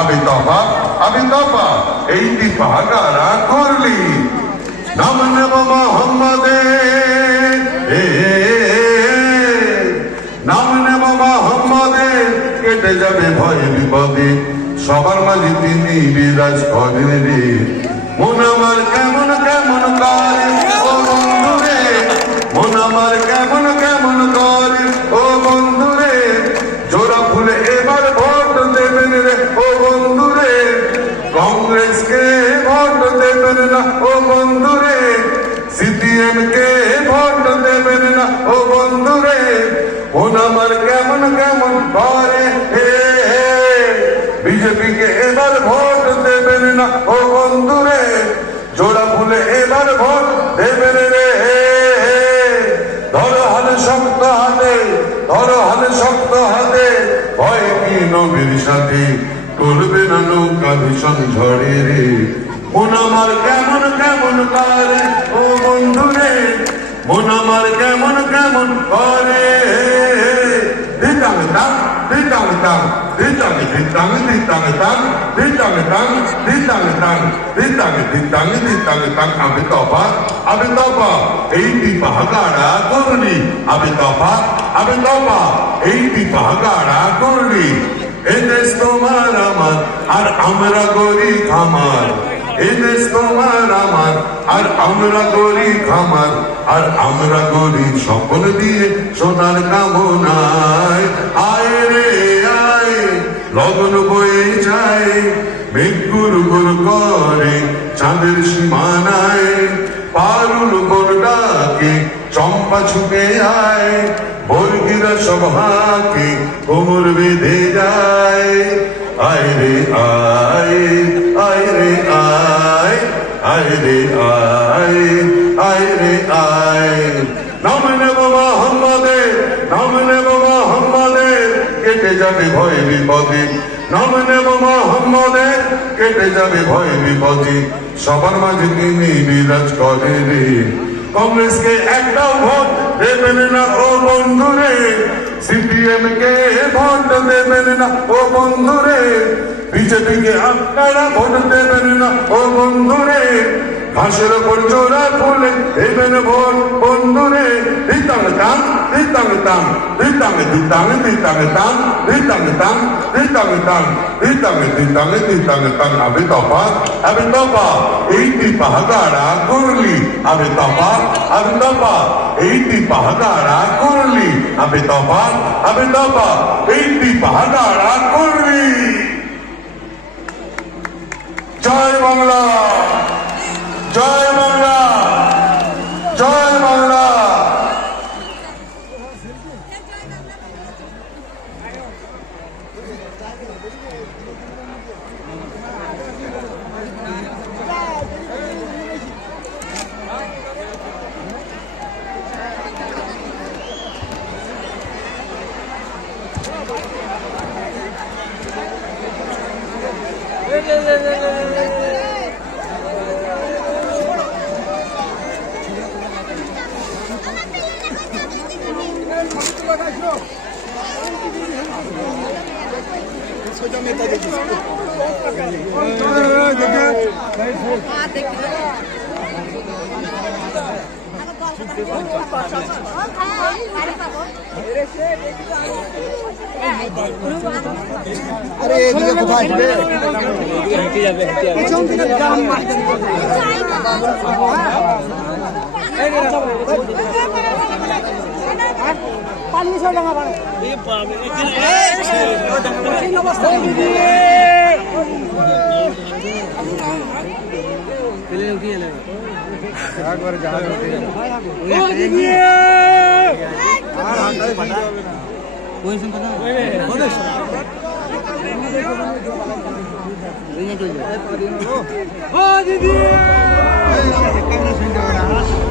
আমি দফা এই দীপা কারা করলি নাম নেব মোহাম্মদের নাম নেব মোহাম্মদের কেটে যাবে ভয় বিপদে সবার মাঝে তিনি বিরাজ করেন রে মন আমার কেমন কেমন করে ও বন্ধুরে মন আমার কেমন কেমন করে ও বন্ধুরে জোড়া ফুলে এবার ভোট দেবেন রে ও বন্ধুরে কংগ্রেসকে ভোট দেবেন না ও বন্ধুরে সিপিএম কে ভোট দেবেন না ও বন্ধুরে মন আমার কেমন কেমন করে বিজেপি কে এবার ভোট দেবেন না ও বন্ধুরে জোড়া ফুলে এবার ভোট দেবেন রে ধরো হাতে শক্ত হাতে ধরো হাতে শক্ত হাতে ভয় কি নবীর সাথে করবে না নৌকা ভীষণ ঝড়ে রে মন আমার কেমন কেমন করে ও বন্ধুরে মন আমার কেমন কেমন করে আমি দফা এই দীপা গাড়া করলি আমি দফা এই দীপা গাড়া করলি এ দেশ তোমার আমার আর আমরা গরি খামার এ দেশ তোমার আমার আর আমরা গরি খামার আর আমরা গরি স্বপ্ন দিয়ে সোনার কামনায় আয় রে আয় লগন বয়ে যায় মেঘ গুরু গুরু করে চাঁদের সীমানায় পারুল বন ডাকে চম্পা ছুটে আয় বর্গিরা সভাকে কোমর বেঁধে যায় আয় রে আয় আয় রে আয় আয় রে আয় আয় রে আয় নাম নেব মোহাম্মদের নাম নেব মোহাম্মদের কেটে যাবে ভয় বিপদে নাম নেব মোহাম্মদের কেটে যাবে ভয় বিপদে সবার মাঝে তিনি বিরাজ করে রে কংগ্রেসকে একটাও ভোট দেবেন না ও বন্ধুরে সিপিএম কে ভোট দেবেন না ও বন্ধুরে বিজেপি কে আপনারা ভোট দেবেন না ও বন্ধুরে ঘাসের ওপর জোড়া ফুলে দেবেন ভোট বন্ধুরে দিতাং তাং দিতাং তাং দিতাং দিতাং দিতাং তাং দিতাং তাং দিতাং তাং দিতাং দিতাং দিতাং তাং আমি দফা এই দীপা গাড়া করলি আমি দফা এই দীপা গাড়া করলি আমি দফা এই দীপা গাড়া করলি জয় বাংলা জয় বাংলা জয় বাংলা আরে এদিকে কোথায় যাবে হেঁটে যাবে পিছন থেকে জাম মারতে পানি সব ডাঙা পানি এই বাবা এই অবস্থা দিদি এলে উঠিয়ে এলে একবার জাহাজ উঠে যাবে ও দিদি कोई सुन पता ओ दीदी कैमरा सुन